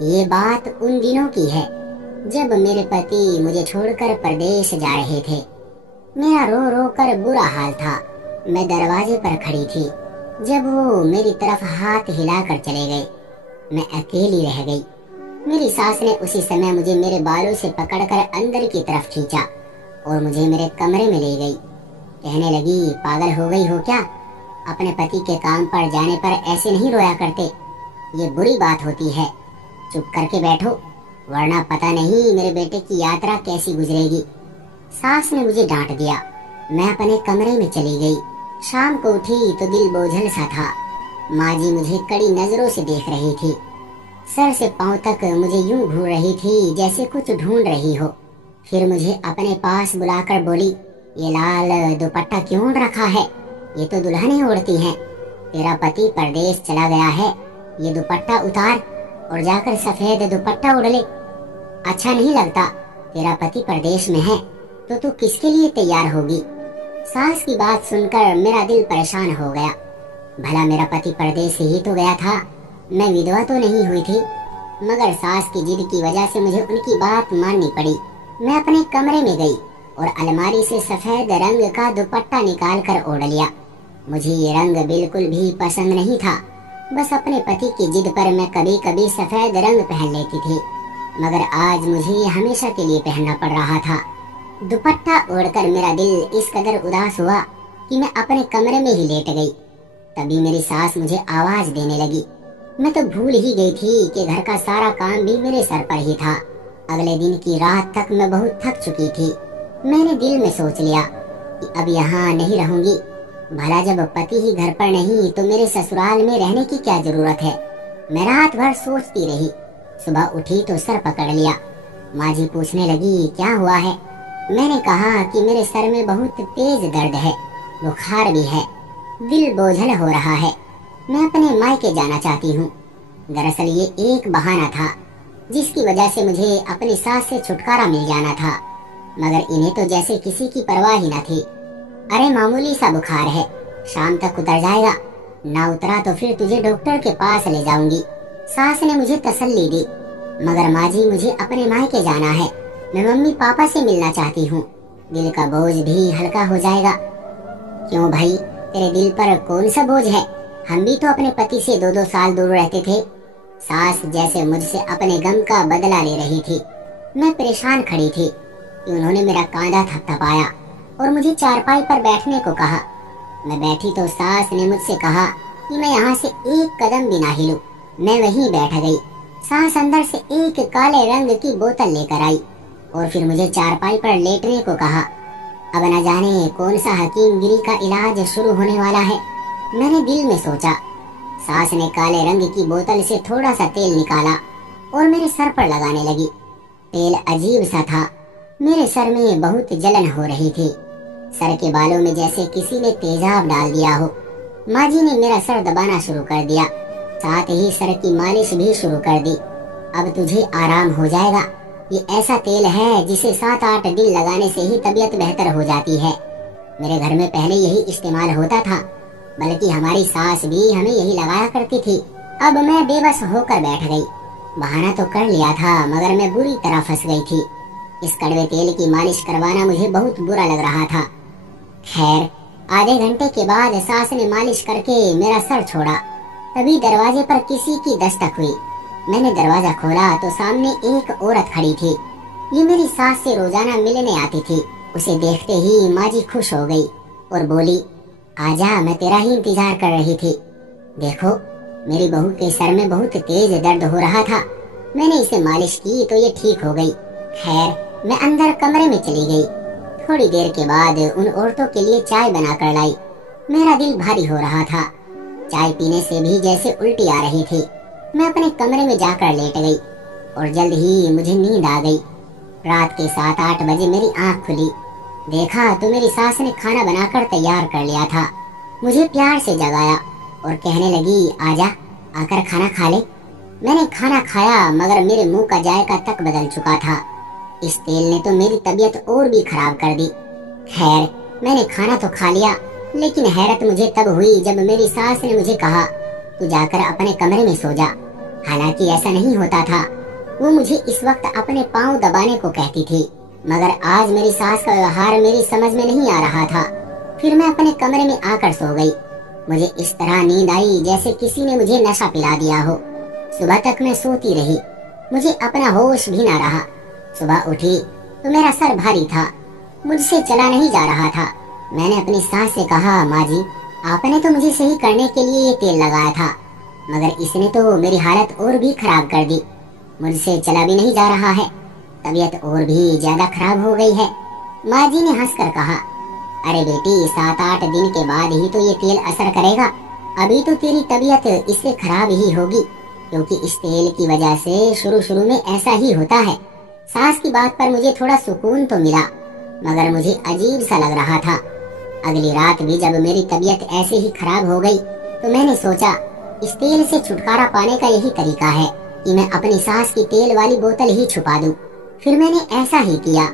ये बात उन दिनों की है जब मेरे पति मुझे छोड़कर परदेश जा रहे थे। मेरा रो रो कर बुरा हाल था। मैं दरवाजे पर खड़ी थी जब वो मेरी तरफ हाथ हिलाकर चले गए। मैं अकेली रह गई। मेरी सास ने उसी समय मुझे मेरे बालों से पकड़कर अंदर की तरफ खींचा और मुझे मेरे कमरे में ले गई। कहने लगी, पागल हो गई हो क्या? अपने पति के काम पर जाने पर ऐसे नहीं रोया करते, ये बुरी बात होती है। चुप करके बैठो, वरना पता नहीं मेरे बेटे की यात्रा कैसी गुजरेगी। सास ने मुझे डांट दिया। मैं अपने कमरे में चली गई। शाम को उठी तो दिल बोझल सा था। माँ जी मुझे कड़ी नजरों से देख रही थी। सर से पांव तक मुझे यूं घूर रही थी जैसे कुछ ढूंढ रही हो। फिर मुझे अपने पास बुलाकर बोली, ये लाल दुपट्टा क्यों ओढ़ रखा है? ये तो दुल्हनें ओढ़ती हैं। तेरा पति परदेश चला गया है, ये दुपट्टा उतार और जाकर सफेद दुपट्टा ओढ़ ले। अच्छा नहीं लगता? तेरा पति परदेश में है तो तू किसके लिए तैयार होगी? सास की बात सुनकर मेरा दिल परेशान हो गया। भला मेरा पति परदेश ही तो गया था, मैं विधवा तो नहीं हुई थी। मगर सास की जिद की वजह से मुझे उनकी बात माननी पड़ी। मैं अपने कमरे में गई और अलमारी से सफेद रंग का दुपट्टा निकाल कर ओढ़ लिया। मुझे ये रंग बिल्कुल भी पसंद नहीं था। बस अपने पति की जिद पर मैं कभी कभी सफेद रंग पहन लेती थी, मगर आज मुझे ये हमेशा के लिए पहनना पड़ रहा था। दुपट्टा ओढ़कर मेरा दिल इस कदर उदास हुआ कि मैं अपने कमरे में ही लेट गई। तभी मेरी सास मुझे आवाज देने लगी। मैं तो भूल ही गई थी कि घर का सारा काम भी मेरे सर पर ही था। अगले दिन की रात तक मैं बहुत थक चुकी थी। मैंने दिल में सोच लिया कि अब यहाँ नहीं रहूंगी। भला जब पति ही घर पर नहीं तो मेरे ससुराल में रहने की क्या जरूरत है? मैं रात भर सोचती रही। सुबह उठी तो सर पकड़ लिया। माँ जी पूछने लगी, क्या हुआ है? मैंने कहा कि मेरे सर में बहुत तेज दर्द है, बुखार भी है, दिल बोझल हो रहा है। मैं अपने मायके जाना चाहती हूँ। दरअसल ये एक बहाना था जिसकी वजह से मुझे अपनी सास से छुटकारा मिल जाना था, मगर इन्हें तो जैसे किसी की परवाह ही न थी। अरे मामूली सा बुखार है, शाम तक उतर जाएगा। ना उतरा तो फिर तुझे डॉक्टर के पास ले जाऊंगी। सास ने मुझे तसल्ली दी। मगर माँ जी मुझे अपने मायके जाना है, मैं मम्मी पापा से मिलना चाहती हूँ। दिल का बोझ भी हल्का हो जाएगा। क्यों भाई, तेरे दिल पर कौन सा बोझ है? हम भी तो अपने पति से 2-2 साल दूर रहते थे। सास जैसे मुझसे अपने गम का बदला ले रही थी। मैं परेशान खड़ी थी कि उन्होंने मेरा कांधा थपथपाया और मुझे चारपाई पर बैठने को कहा। मैं बैठी तो सास ने मुझसे कहा कि मैं यहाँ से एक कदम भी ना हिलूं। मैं वहीं बैठ गई। सास अंदर से एक काले रंग की बोतल लेकर आई और फिर मुझे चारपाई पर लेटने को कहा। अब न जाने कौन सा हकीमगिरी का इलाज शुरू होने वाला है, मैंने दिल में सोचा। सास ने काले रंग की बोतल से थोड़ा सा तेल निकाला और मेरे सर पर लगाने लगी। तेल अजीब सा था। मेरे सर में बहुत जलन हो रही थी। सर के बालों में जैसे किसी ने तेजाब डाल दिया हो। माँ जी ने मेरा सर दबाना शुरू कर दिया, साथ ही सर की मालिश भी शुरू कर दी। अब तुझे आराम हो जाएगा। ये ऐसा तेल है जिसे 7-8 दिन लगाने से ही तबीयत बेहतर हो जाती है। मेरे घर में पहले यही इस्तेमाल होता था, बल्कि हमारी सास भी हमें यही लगाया करती थी। अब मैं बेबस होकर बैठ गई। बहाना तो कर लिया था, मगर मैं बुरी तरह फंस गई थी। इस कड़वे तेल की मालिश करवाना मुझे बहुत बुरा लग रहा था। खैर, आधे घंटे के बाद सास ने मालिश करके मेरा सर छोड़ा। तभी दरवाजे पर किसी की दस्तक हुई। मैंने दरवाजा खोला तो सामने एक औरत खड़ी थी। ये मेरी सास से रोजाना मिलने आती थी। उसे देखते ही माँ जी खुश हो गई और बोली, आजा, मैं तेरा ही इंतजार कर रही थी। देखो, मेरी बहू के सर में बहुत तेज दर्द हो रहा था। मैंने इसे मालिश की तो ये ठीक हो गई। खैर, मैं अंदर कमरे में चली गई। थोड़ी देर के बाद उन औरतों के लिए चाय बनाकर लाई। मेरा दिल भारी हो रहा था। चाय पीने से भी जैसे उल्टी आ रही थी। मैं अपने कमरे में जाकर लेट गई और जल्द ही मुझे नींद आ गई। रात के 7-8 बजे मेरी आंख खुली। देखा तो मेरी सास ने खाना बनाकर तैयार कर लिया था। मुझे प्यार से जगाया और कहने लगी, आजा, आकर खाना खा ले। मैंने खाना खाया, मगर मेरे मुंह का जायका तक बदल चुका था। इस तेल ने तो मेरी तबीयत और भी खराब कर दी। खैर, मैंने खाना तो खा लिया, लेकिन हैरत मुझे तब हुई जब मेरी सास ने मुझे कहा, तू जाकर अपने कमरे में सो जा। हालांकि ऐसा नहीं होता था। वो मुझे इस वक्त अपने पाँव दबाने को कहती थी, मगर आज मेरी सास का व्यवहार मेरी समझ में नहीं आ रहा था। फिर मैं अपने कमरे में आकर सो गई। मुझे इस तरह नींद आई जैसे किसी ने मुझे नशा पिला दिया हो। सुबह तक मैं सोती रही, मुझे अपना होश भी ना रहा। सुबह उठी तो मेरा सर भारी था, मुझसे चला नहीं जा रहा था। मैंने अपनी सास से कहा, माँ जी, आपने तो मुझे सही करने के लिए ये तेल लगाया था, मगर इसने तो मेरी हालत और भी खराब कर दी। मुझसे चला भी नहीं जा रहा है, तबीयत और भी ज्यादा खराब हो गई है। माँ जी ने हंसकर कहा, अरे बेटी, 7-8 दिन के बाद ही तो ये तेल असर करेगा। अभी तो तेरी तबीयत इससे खराब ही होगी, क्योंकि इस तेल की वजह से शुरू में ऐसा ही होता है। सास की बात पर मुझे थोड़ा सुकून तो मिला, मगर मुझे अजीब सा लग रहा था। अगली रात भी जब मेरी तबीयत ऐसे ही खराब हो गई तो मैंने सोचा, इस तेल से छुटकारा पाने का यही तरीका है कि मैं अपनी सास की तेल वाली बोतल ही छुपा दूं। फिर मैंने ऐसा ही किया।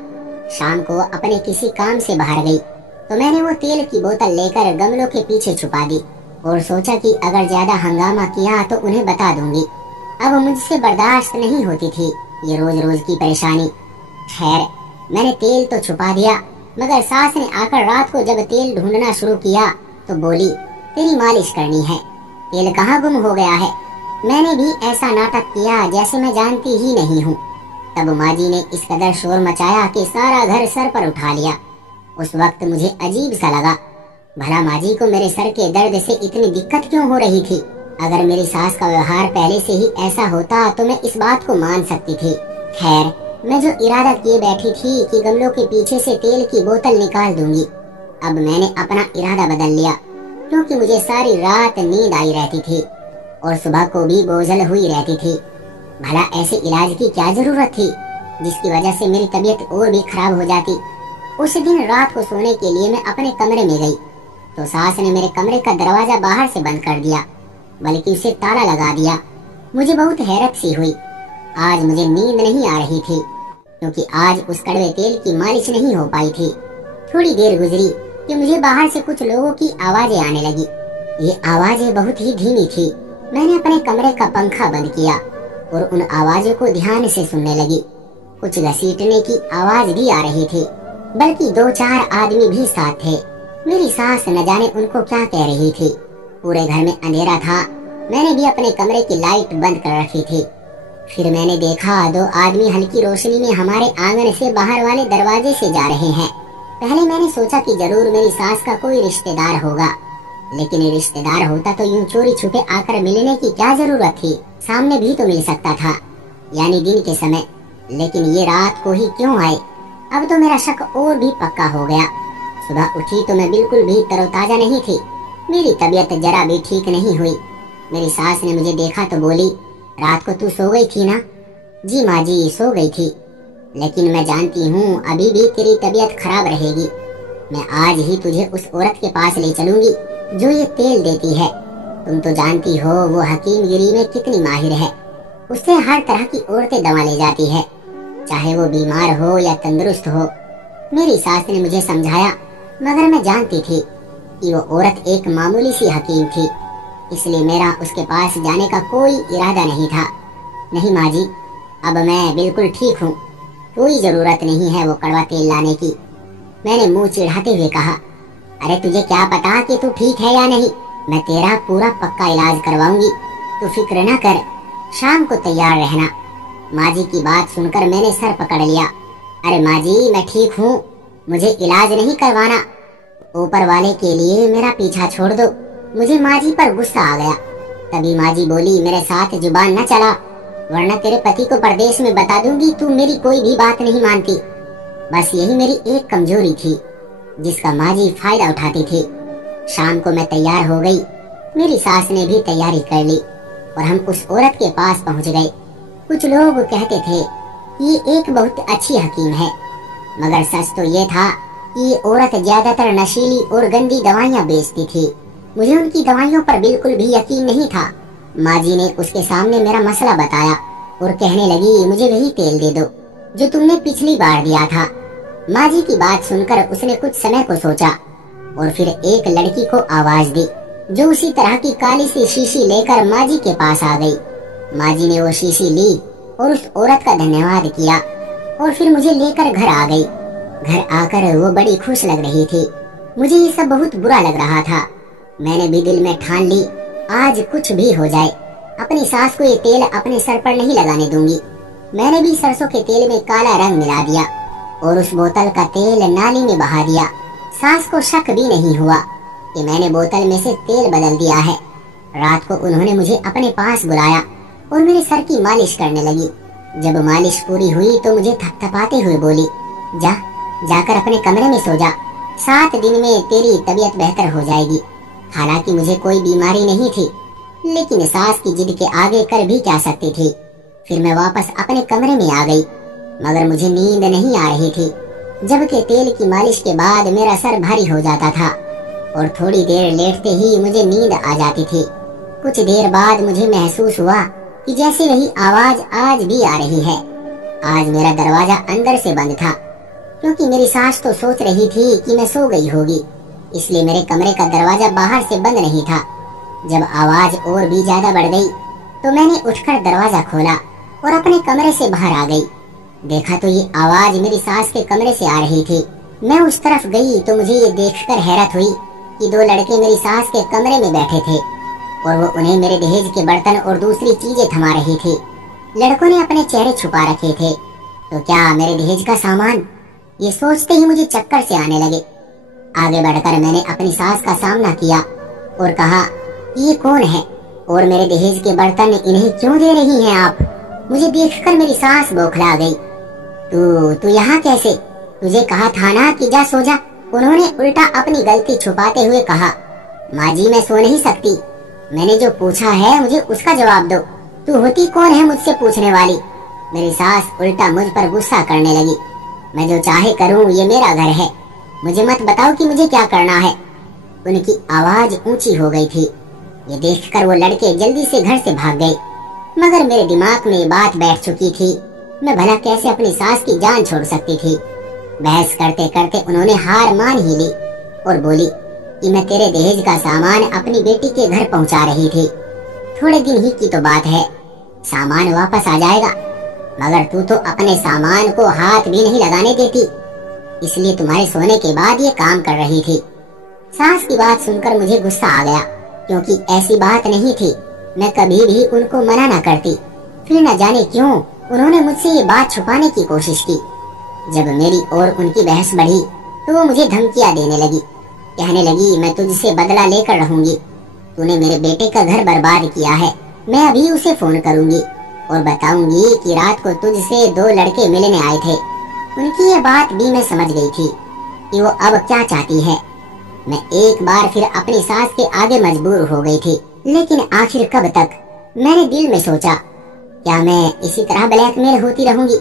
शाम को अपने किसी काम से बाहर गई तो मैंने वो तेल की बोतल लेकर गमलों के पीछे छुपा दी और सोचा कि अगर ज्यादा हंगामा किया तो उन्हें बता दूंगी। अब मुझसे बर्दाश्त नहीं होती थी ये रोज रोज की परेशानी। खैर, मैंने तेल तो छुपा दिया, मगर सास ने आकर रात को जब तेल ढूंढना शुरू किया तो बोली, तेरी मालिश करनी है, तेल कहाँ गुम हो गया है। मैंने भी ऐसा नाटक किया जैसे मैं जानती ही नहीं हूँ। तब माँ जी ने इस कदर शोर मचाया कि सारा घर सर पर उठा लिया। उस वक्त मुझे अजीब सा लगा, भला माँ जी को मेरे सर के दर्द से इतनी दिक्कत क्यों हो रही थी। अगर मेरी सास का व्यवहार पहले से ही ऐसा होता तो मैं इस बात को मान सकती थी। खैर, मैं जो इरादा किए बैठी थी कि गमलों के पीछे से तेल की बोतल निकाल दूंगी, अब मैंने अपना इरादा बदल लिया, क्योंकि मुझे सारी रात नींद आई रहती थी और सुबह को भी बोझल हुई रहती थी। भला ऐसे इलाज की क्या जरूरत थी जिसकी वजह से मेरी तबीयत और भी खराब हो जाती। उस दिन रात को सोने के लिए मैं अपने कमरे में गई तो सास ने मेरे कमरे का दरवाजा बाहर से बंद कर दिया, बल्कि उसे ताला लगा दिया। मुझे बहुत हैरत सी हुई। आज मुझे नींद नहीं आ रही थी, क्योंकि आज उस कड़वे तेल की मालिश नहीं हो पाई थी। थोड़ी देर गुजरी कि मुझे बाहर से कुछ लोगों की आवाजें आने लगी। ये आवाजें बहुत ही धीमी थी। मैंने अपने कमरे का पंखा बंद किया और उन आवाजों को ध्यान से सुनने लगी। कुछ घसीटने की आवाज भी आ रही थी, बल्कि 2-4 आदमी भी साथ थे। मेरी सास न जाने उनको क्या कह रही थी। पूरे घर में अंधेरा था। मैंने भी अपने कमरे की लाइट बंद कर रखी थी। फिर मैंने देखा 2 आदमी हल्की रोशनी में हमारे आंगन से बाहर वाले दरवाजे से जा रहे हैं। पहले मैंने सोचा कि जरूर मेरी सास का कोई रिश्तेदार होगा, लेकिन ये रिश्तेदार होता तो यूं चोरी छुपे आकर मिलने की क्या जरूरत थी। सामने भी तो मिल सकता था, यानी दिन के समय। लेकिन ये रात को ही क्यों आए। अब तो मेरा शक और भी पक्का हो गया। सुबह उठी तो मैं बिल्कुल भी तरोताजा नहीं थी। मेरी तबीयत जरा भी ठीक नहीं हुई। मेरी सास ने मुझे देखा तो बोली, रात को तू सो गई थी ना? जी माँ जी, सो गई थी, लेकिन मैं जानती हूँ अभी भी तेरी तबीयत खराब रहेगी। मैं आज ही तुझे उस औरत के पास ले चलूंगी जो ये तेल देती है। तुम तो जानती हो वो हकीमगिरी में कितनी माहिर है। उससे हर तरह की औरतें दवा ले जाती है, चाहे वो बीमार हो या तंदुरुस्त हो। मेरी सास ने मुझे समझाया, मगर मैं जानती थी कि वो औरत एक मामूली सी हकीम थी, इसलिए मेरा उसके पास जाने का कोई इरादा नहीं था। नहीं माँ जी, अब मैं बिल्कुल ठीक हूँ, कोई जरूरत नहीं है वो कड़वा तेल लाने की। मैंने मुंह चिढ़ाते हुए कहा, अरे तुझे क्या पता कि तू ठीक है या नहीं। मैं तेरा पूरा पक्का इलाज करवाऊंगी, तू फिक्र न कर। शाम को तैयार रहना। माँ जी की बात सुनकर मैंने सर पकड़ लिया। अरे माँ जी, मैं ठीक हूँ, मुझे इलाज नहीं करवाना। ऊपर वाले के लिए मेरा पीछा छोड़ दो। मुझे माँ जी पर गुस्सा आ गया। तभी माँ जी बोली, मेरे साथ जुबान न चला, वरना तेरे पति को परदेश में बता दूंगी तू मेरी कोई भी बात नहीं मानती। बस यही मेरी एक कमजोरी थी जिसका माँ जी फायदा उठाती थी। शाम को मैं तैयार हो गई। मेरी सास ने भी तैयारी कर ली और हम उस औरत के पास पहुँच गए। कुछ लोग कहते थे ये एक बहुत अच्छी हकीम है, मगर सच तो ये था कि ये औरत ज्यादातर नशीली और गंदी दवाइयाँ बेचती थी। मुझे उनकी दवाइयों पर बिल्कुल भी यकीन नहीं था। माँ जी ने उसके सामने मेरा मसला बताया और कहने लगी, मुझे वही तेल दे दो जो तुमने पिछली बार दिया था। माँ जी की बात सुनकर उसने कुछ समय को सोचा और फिर एक लड़की को आवाज दी जो उसी तरह की काली सी शीशी लेकर माँ जी के पास आ गई। माँ जी ने वो शीशी ली और उस औरत का धन्यवाद किया और फिर मुझे लेकर घर आ गई। घर आकर वो बड़ी खुश लग रही थी। मुझे ये सब बहुत बुरा लग रहा था। मैंने भी दिल में ठान ली, आज कुछ भी हो जाए अपनी सास को ये तेल अपने सर पर नहीं लगाने दूंगी। मैंने भी सरसों के तेल में काला रंग मिला दिया और उस बोतल का तेल नाली में बहा दिया। सास को शक भी नहीं हुआ कि मैंने बोतल में से तेल बदल दिया है। रात को उन्होंने मुझे अपने पास बुलाया और मेरे सर की मालिश करने लगी। जब मालिश पूरी हुई तो मुझे थपथपाते हुए बोली, जाकर अपने कमरे में सो जा, 7 दिन में तेरी तबीयत बेहतर हो जाएगी। हालांकि मुझे कोई बीमारी नहीं थी, लेकिन सास की जिद के आगे कर भी क्या सकती थी। फिर मैं वापस अपने कमरे में आ गई, मगर मुझे नींद नहीं आ रही थी, जबकि तेल की मालिश के बाद मेरा सर भारी हो जाता था और थोड़ी देर लेटते ही मुझे नींद आ जाती थी। कुछ देर बाद मुझे महसूस हुआ कि जैसे वही आवाज आज भी आ रही है। आज मेरा दरवाजा अंदर से बंद था, क्योंकि मेरी सास तो सोच रही थी कि मैं सो गई होगी, इसलिए मेरे कमरे का दरवाजा बाहर से बंद नहीं था। जब आवाज और भी ज्यादा बढ़ गई तो मैंने उठकर दरवाजा खोला और अपने कमरे से बाहर आ गई। देखा तो ये आवाज मेरी सास के कमरे से आ रही थी। मैं उस तरफ गई तो मुझे ये देखकर हैरत हुई कि 2 लड़के मेरी सास के कमरे में बैठे थे और वो उन्हें मेरे दहेज के बर्तन और दूसरी चीजें थमा रही थी। लड़कों ने अपने चेहरे छुपा रखे थे, तो क्या मेरे दहेज का सामान? ये सोचते ही मुझे चक्कर से आने लगे। आगे बढ़कर मैंने अपनी सास का सामना किया और कहा, ये कौन है और मेरे दहेज के बर्तन इन्हें क्यों दे रही हैं आप? मुझे देखकर मेरी सास बौखला गई। तू यहाँ कैसे? तुझे कहा था ना कि जा सो जा। उन्होंने उल्टा अपनी गलती छुपाते हुए कहा, माँ जी मैं सो नहीं सकती, मैंने जो पूछा है मुझे उसका जवाब दो। तू होती कौन है मुझसे पूछने वाली? मेरी सास उल्टा मुझ पर गुस्सा करने लगी। मैं जो चाहे करूं, ये मेरा घर है, मुझे मत बताओ कि मुझे क्या करना है। उनकी आवाज ऊंची हो गई थी। ये देखकर वो लड़के जल्दी से घर से भाग गए, मगर मेरे दिमाग में ये बात बैठ चुकी थी, मैं भला कैसे अपनी सास की जान छोड़ सकती थी। बहस करते करते उन्होंने हार मान ही ली और बोली कि मैं तेरे दहेज का सामान अपनी बेटी के घर पहुंचा रही थी। थोड़े दिन ही की तो बात है, सामान वापस आ जाएगा, मगर तू तो अपने सामान को हाथ भी नहीं लगाने देती, इसलिए तुम्हारे सोने के बाद ये काम कर रही थी। सास की बात सुनकर मुझे गुस्सा आ गया, क्योंकि ऐसी बात नहीं थी, मैं कभी भी उनको मना न करती। फिर न जाने क्यों उन्होंने मुझसे ये बात छुपाने की कोशिश की। जब मेरी और उनकी बहस बढ़ी तो वो मुझे धमकियां देने लगी, कहने लगी मैं तुझसे बदला लेकर रहूंगी, तूने मेरे बेटे का घर बर्बाद किया है, मैं अभी उसे फोन करूंगी और बताऊंगी कि रात को तुझसे 2 लड़के मिलने आए थे। उनकी ये बात भी मैं समझ गई थी कि वो अब क्या चाहती है। मैं एक बार फिर अपनी सास के आगे मजबूर हो गई थी, लेकिन आखिर कब तक? मैंने दिल में सोचा, क्या मैं इसी तरह ब्लैकमेल होती रहूंगी?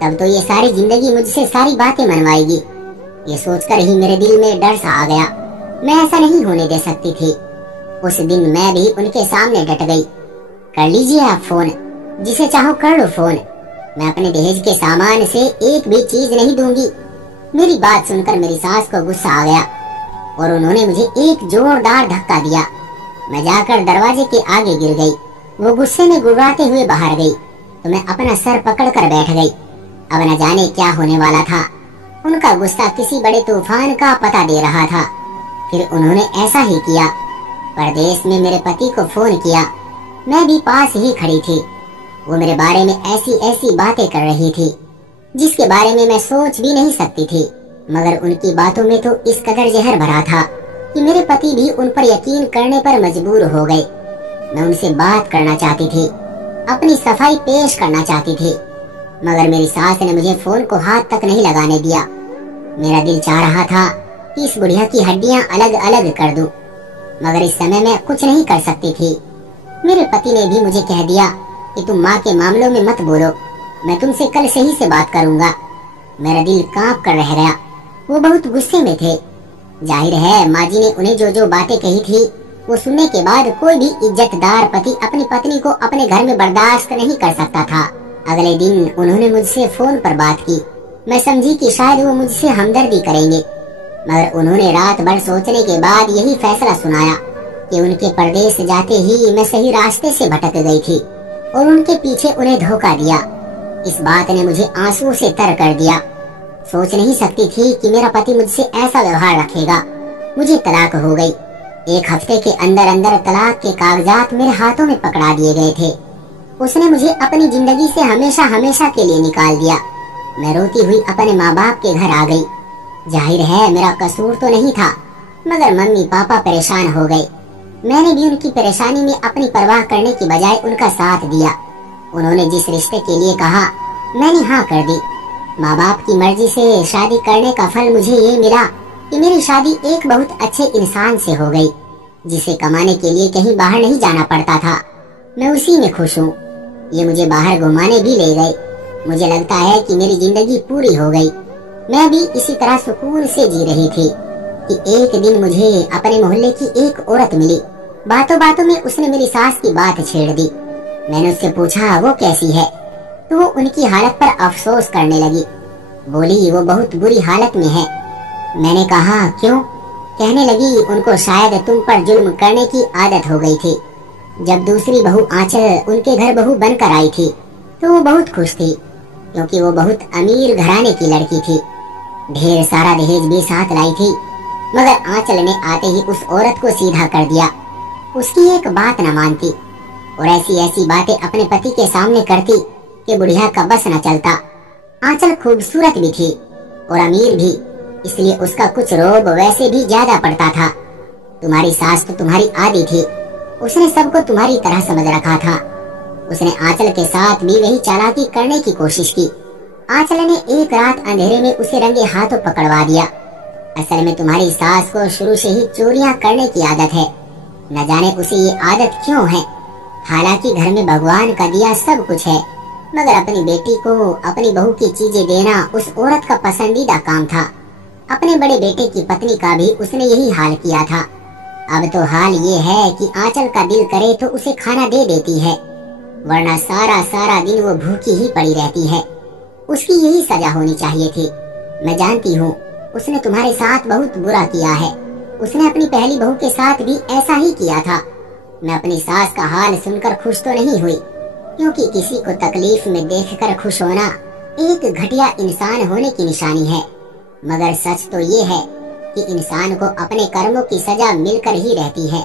तब तो ये सारी जिंदगी मुझसे सारी बातें मनवाएगी। ये सोचकर ही मेरे दिल में डर सा आ गया। मैं ऐसा नहीं होने दे सकती थी। उस दिन मैं भी उनके सामने डट गई। कर लीजिए आप फोन, जिसे चाहो कर लो फोन, मैं अपने दहेज के सामान से एक भी चीज नहीं दूंगी। मेरी बात सुनकर मेरी सास को गुस्सा आ गया और उन्होंने मुझे एक जोरदार धक्का दिया। मैं जाकर दरवाजे के आगे गिर गई। वो गुस्से में गुर्राते हुए बाहर गई तो मैं अपना सर पकड़कर बैठ गई। अब न जाने क्या होने वाला था। उनका गुस्सा किसी बड़े तूफान का पता दे रहा था। फिर उन्होंने ऐसा ही किया, परदेश में मेरे पति को फोन किया। मैं भी पास ही खड़ी थी। वो मेरे बारे में ऐसी ऐसी बातें कर रही थी जिसके बारे में मैं सोच भी नहीं सकती थी, मगर उनकी बातों में तो इस कदर जहर भरा था कि मेरे पति भी उन पर यकीन करने पर मजबूर हो गए। मैं उनसे बात करना चाहती थी, अपनी सफाई पेश करना चाहती थी, मगर मेरी सास ने मुझे फोन को हाथ तक नहीं लगाने दिया। मेरा दिल चाह रहा था कि इस बुढ़िया की हड्डियां अलग अलग कर दूं, मगर इस समय मैं कुछ नहीं कर सकती थी। मेरे पति ने भी मुझे कह दिया कि तुम माँ के मामलों में मत बोलो, मैं तुमसे कल से ही से बात करूंगा। मेरा दिल कांप कर रह गया। वो बहुत गुस्से में थे। जाहिर है माँ जी ने उन्हें जो जो बातें कही थी वो सुनने के बाद कोई भी इज्जतदार पति अपनी पत्नी को अपने घर में बर्दाश्त नहीं कर सकता था। अगले दिन उन्होंने मुझसे फोन पर बात की। मैं समझी कि शायद वो मुझसे हमदर्दी करेंगे, मगर उन्होंने रात भर सोचने के बाद यही फैसला सुनाया कि उनके परदेश जाते ही मैं सही रास्ते से भटक गई थी। और उनके पीछे उन्हें धोखा दिया। इस बात ने मुझे आंसुओं से तर कर दिया। सोच नहीं सकती थी कि मेरा पति मुझसे ऐसा व्यवहार रखेगा। मुझे तलाक हो गई। 1 हफ्ते के अंदर अंदर तलाक के कागजात मेरे हाथों में पकड़ा दिए गए थे। उसने मुझे अपनी जिंदगी से हमेशा हमेशा के लिए निकाल दिया। मैं रोती हुई अपने माँ बाप के घर आ गई। जाहिर है मेरा कसूर तो नहीं था, मगर मम्मी पापा परेशान हो गए। मैंने भी उनकी परेशानी में अपनी परवाह करने की बजाय उनका साथ दिया। उन्होंने जिस रिश्ते के लिए कहा मैंने हाँ कर दी। माँ बाप की मर्जी से शादी करने का फल मुझे ये मिला कि मेरी शादी एक बहुत अच्छे इंसान से हो गई, जिसे कमाने के लिए कहीं बाहर नहीं जाना पड़ता था। मैं उसी में खुश हूँ। ये मुझे बाहर घुमाने भी ले गए। मुझे लगता है कि मेरी जिंदगी पूरी हो गई। मैं भी इसी तरह सुकून से जी रही थी कि एक दिन मुझे अपने मोहल्ले की एक औरत मिली। बातों बातों में उसने मेरी सास की बात छेड़ दी। मैंने उससे पूछा वो कैसी है, तो वो उनकी हालत पर अफसोस करने लगी। बोली वो बहुत बुरी हालत में है। मैंने कहा क्यों? कहने लगी उनको शायद तुम पर जुल्म करने की आदत हो गई थी। जब दूसरी बहू आंचल उनके घर बहू बनकर आई थी तो वो बहुत खुश थी, क्योंकि वो बहुत अमीर घराने की लड़की थी। ढेर सारा दहेज भी साथ लाई थी, मगर आंचल ने आते ही उस औरत को सीधा कर दिया। उसकी एक बात न मानती और ऐसी ऐसी बातें अपने पति के सामने करती कि बुढ़िया का बस न चलता। आंचल खूबसूरत भी थी और अमीर भी, इसलिए उसका कुछ रोब वैसे भी ज्यादा पड़ता था। तुम्हारी सास तो तुम्हारी आदी थी, उसने सबको तुम्हारी तरह समझ रखा था। उसने आंचल के साथ भी वही चालाकी करने की कोशिश की। आंचल ने एक रात अंधेरे में उसे रंगे हाथों पकड़वा दिया। असल में तुम्हारी सास को शुरू से ही चोरियां करने की आदत है। न जाने उसे ये आदत क्यों है। हालांकि घर में भगवान का दिया सब कुछ है, मगर अपनी बेटी को अपनी बहू की चीजें देना उस औरत का पसंदीदा काम था। अपने बड़े बेटे की पत्नी का भी उसने यही हाल किया था। अब तो हाल ये है कि आंचल का दिल करे तो उसे खाना दे देती है, वरना सारा सारा दिन वो भूखी ही पड़ी रहती है। उसकी यही सजा होनी चाहिए थी। मैं जानती हूँ उसने तुम्हारे साथ बहुत बुरा किया है। उसने अपनी पहली बहू के साथ भी ऐसा ही किया था। मैं अपनी सास का हाल सुनकर खुश तो नहीं हुई, क्योंकि किसी को तकलीफ में देखकर खुश होना एक घटिया इंसान होने की निशानी है। मगर सच तो ये है कि इंसान को अपने कर्मों की सजा मिलकर ही रहती है।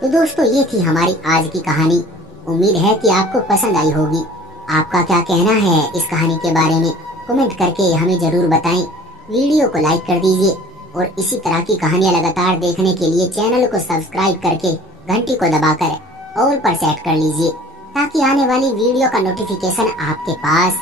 तो दोस्तों ये थी हमारी आज की कहानी। उम्मीद है कि आपको पसंद आई होगी। आपका क्या कहना है इस कहानी के बारे में कमेंट करके हमें जरूर बताएं। वीडियो को लाइक कर दीजिए और इसी तरह की कहानियां लगातार देखने के लिए चैनल को सब्सक्राइब करके घंटी को दबाकर ऑल पर सेट कर लीजिए, ताकि आने वाली वीडियो का नोटिफिकेशन आपके पास